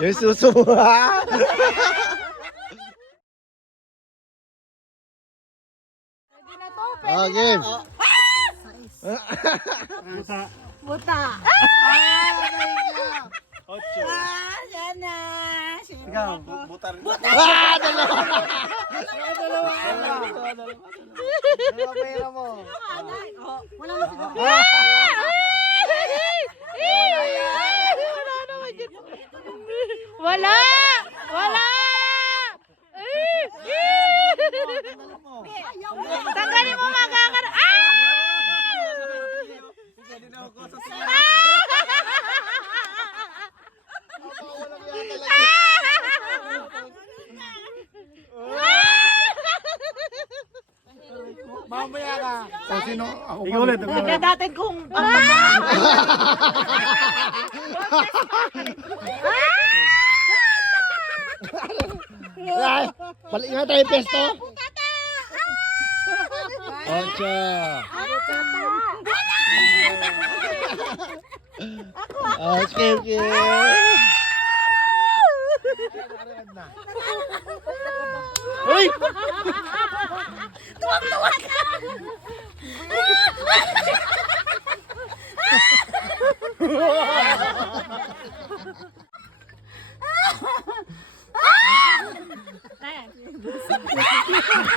Yung suso mo ha? Okay. Buta. Ocho. Yan na. Ikaw, butar. Ah! Dalawa! Dalawa pera mo. Wala na siguro. Wala! Wala! Tanggalin mo magkakar... Mamaya ka. O sino? Ako ikaw ulit. Natin kung... Ay, balik nga tayo pesto. Ocho. Okay, okay. Uy! Tuwag-tuwag ka!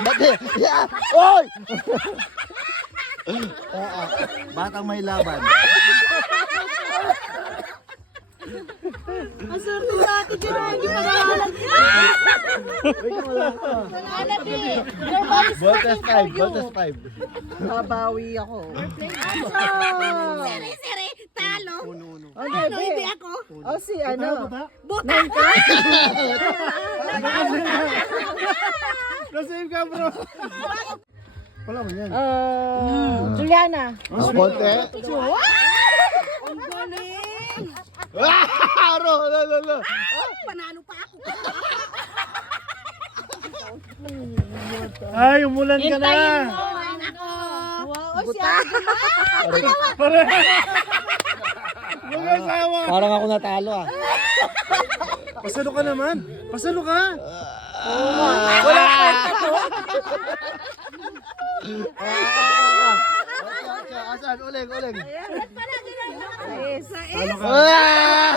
Bate! Yeah! Oy! Batang may laban. Ang swerte natin dyan, hindi pa nakahalag. Voltes 5, Voltes 5. Babawi ako. Siri, talo. Ano, hindi ako. O si ano? Buta. Nasave ka bro. Wala mo yan. Juliana. Bonte. Ang galing. Ah! Aro! Lalo! Panalo pa ako. Ay, umulan ka na. Wow, o si Ate Pare. Mga asawa. Parang ako natalo ah. Pasalo ka naman. Pasalo ka. Wala ka ito. Asan? Uling, uling. Talo ka. Ah!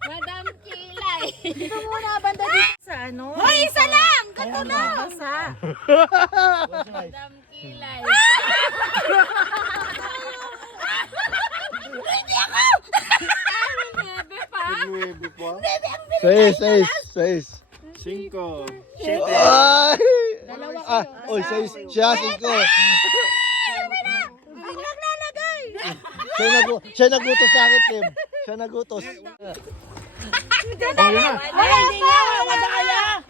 Madam Kilay! Dito muna, banda dito sa ano. Hoy, isa lang! Ganto na. Basa. Madam Kilay! Nebe pa! Seis. 5. Ay! Ah, oy, seis. Siya, 5. Naglalagay. Siya nagutos sa akin, Tim. Siya nagutos. Wala hindi nga. Wala kaya.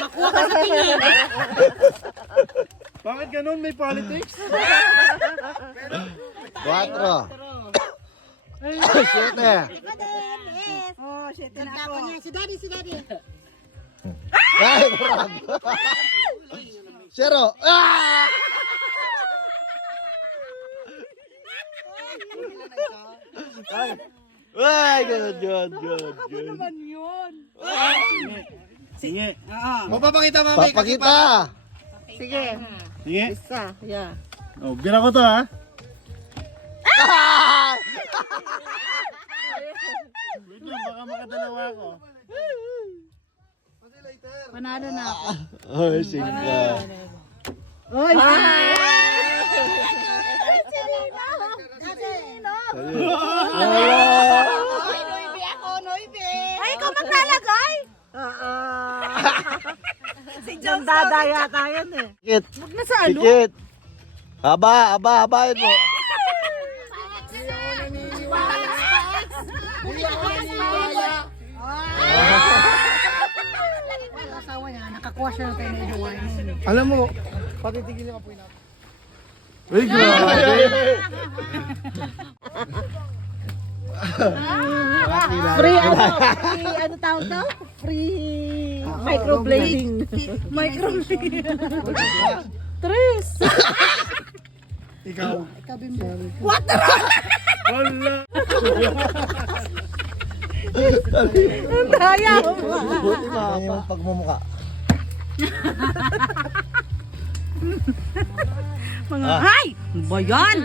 Makuha ka sa tingin. Bakit ganun? May politics? 4. 7. Oh, shit na ako. Si Daddy. Ay, brag. 0. Ah! Ay, good. Naman yun. Sige. Papakita. Sige. Sige. Isa. Yeah. Oh, bira ko to ha. Ah! Wait lang, baka makadalawa ako. Panalo na ako. Ay, 5. Oy! Ay, ikaw maglalagay? Oo. Si John Dada yata yun eh. Tikit. Huwag na sa ano. Tikit. Habain mo. Asawa niya, nakakuha siya ng penay wine. Alam mo, patitigil yung apoy natin. Uy, grabe. Free ano tawag to? Free microblading. Microblading. Tres. Ikaw. What the Wala. Ang daya mo. Buti na yung pagmumuka. Mga hay! Ano ba yan?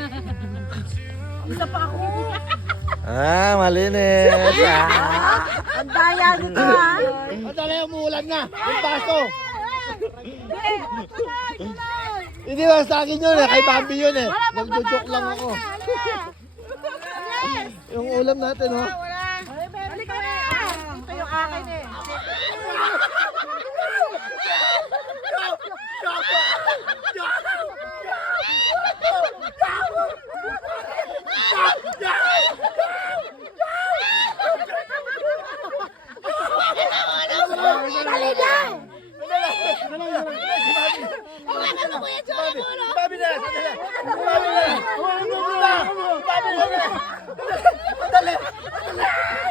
Isa pa ako. Malinis. Ang daya nito ha. Madali, umuulan na. Yung baso. Hindi lang sa akin yun eh. Kay Bambi yun eh. Nagjo-joke lang ako. Yung ulam natin, oh. Halika na. Ito yung akin eh. Bambi na! Bambi na! Bambi na! Bambi na! Bambi na!